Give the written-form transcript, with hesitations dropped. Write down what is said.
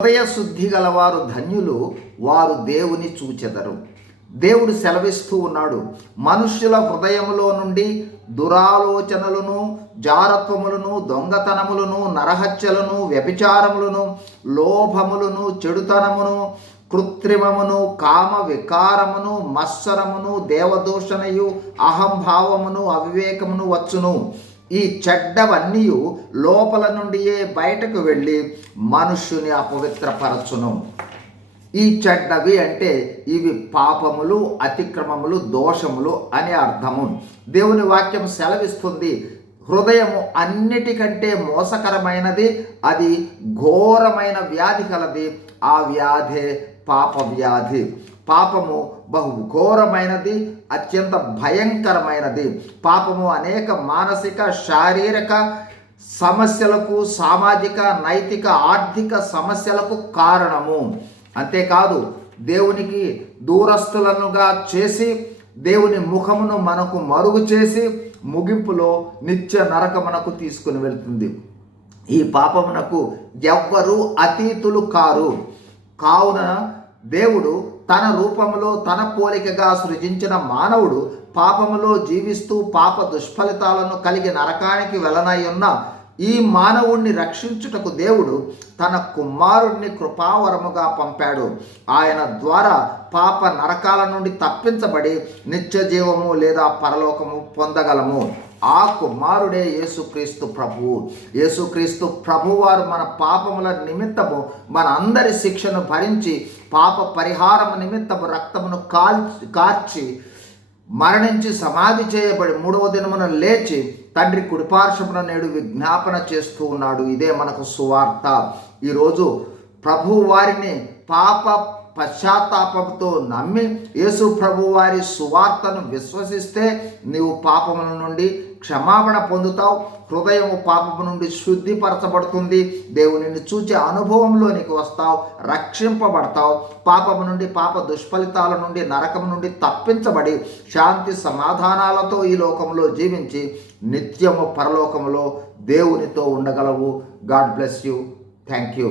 హృదయ శుద్ధి గలవారు ధన్యులు, వారు దేవుని చూచెదరు. దేవుడు సెలవిస్తూ ఉన్నాడు, మనుష్యుల హృదయములో నుండి దురాలోచనలను, జారత్వములను, దొంగతనములను, నరహత్యలను, వ్యభిచారములను, లోభములను, చెడుతనమును, కృత్రిమమును, కామ వికారమును, మత్సరమును, దేవదూషణయు, అహంభావమును, అవివేకమును వచ్చును. ఈ చెడ్డవన్నీ లోపల నుండియే బయటకు వెళ్ళి మనుష్యుని అపవిత్రపరచును. ఈ చెడ్డవి అంటే ఇవి పాపములు, అతిక్రమములు, దోషములు అనే అర్థము. దేవుని వాక్యం సెలవిస్తుంది, హృదయము అన్నిటికంటే మోసకరమైనది, అది ఘోరమైన వ్యాధి కలది. ఆ వ్యాధే పాప వ్యాధి. పాపము బహు ఘోరమైనది, అత్యంత భయంకరమైనది. పాపము అనేక మానసిక, శారీరక సమస్యలకు, సామాజిక, నైతిక, ఆర్థిక సమస్యలకు కారణము. అంతేకాదు, దేవునికి దూరస్తులనుగా చేసి, దేవుని ముఖమును మనకు మరుగు చేసి, ముగింపులో నిత్య నరకమునకు తీసుకుని వెళ్తుంది. ఈ పాపమునకు ఎవ్వరూ అతీతులు కారు. కావున దేవుడు తన రూపములో, తన పోలికగా సృజించిన మానవుడు పాపములో జీవిస్తూ పాప దుష్ఫలితాలను కలిగి నరకానికి వెళ్ళనయ్యున్న ఈ మానవుణ్ణి రక్షించుటకు దేవుడు తన కుమారుణ్ణి కృపావరముగా పంపాడు. ఆయన ద్వారా పాప నరకాల నుండి తప్పించబడి నిత్య జీవము లేదా పరలోకము పొందగలము. ఆ కుమారుడే యేసుక్రీస్తు ప్రభువు. యేసుక్రీస్తు ప్రభువారు మన పాపముల నిమిత్తము మన అందరి శిక్షను భరించి, పాప పరిహారము నిమిత్తము రక్తమును కార్చి, మరణించి సమాధి చేయబడి 3వ దినమున లేచి తండ్రి కుడిపార్శ్వమున నేడు విజ్ఞాపన చేస్తూ ఉన్నాడు. ఇదే మనకు సువార్త. ఈరోజు ప్రభు వారిని పాప పశ్చాత్తాపంతో నమ్మి యేసు ప్రభు వారి సువార్తను విశ్వసిస్తే నీవు పాపముల నుండి క్షమాపణ పొందుతావు. హృదయము పాపము నుండి శుద్ధిపరచబడుతుంది. దేవునిని చూచే అనుభవంలోనికి వస్తావు, రక్షింపబడతావు. పాపము నుండి, పాప దుష్ఫలితాల నుండి, నరకం నుండి తప్పించబడి శాంతి సమాధానాలతో ఈ లోకంలో జీవించి నిత్యము పరలోకములో దేవునితో ఉండగలవు. God bless you. Thank you.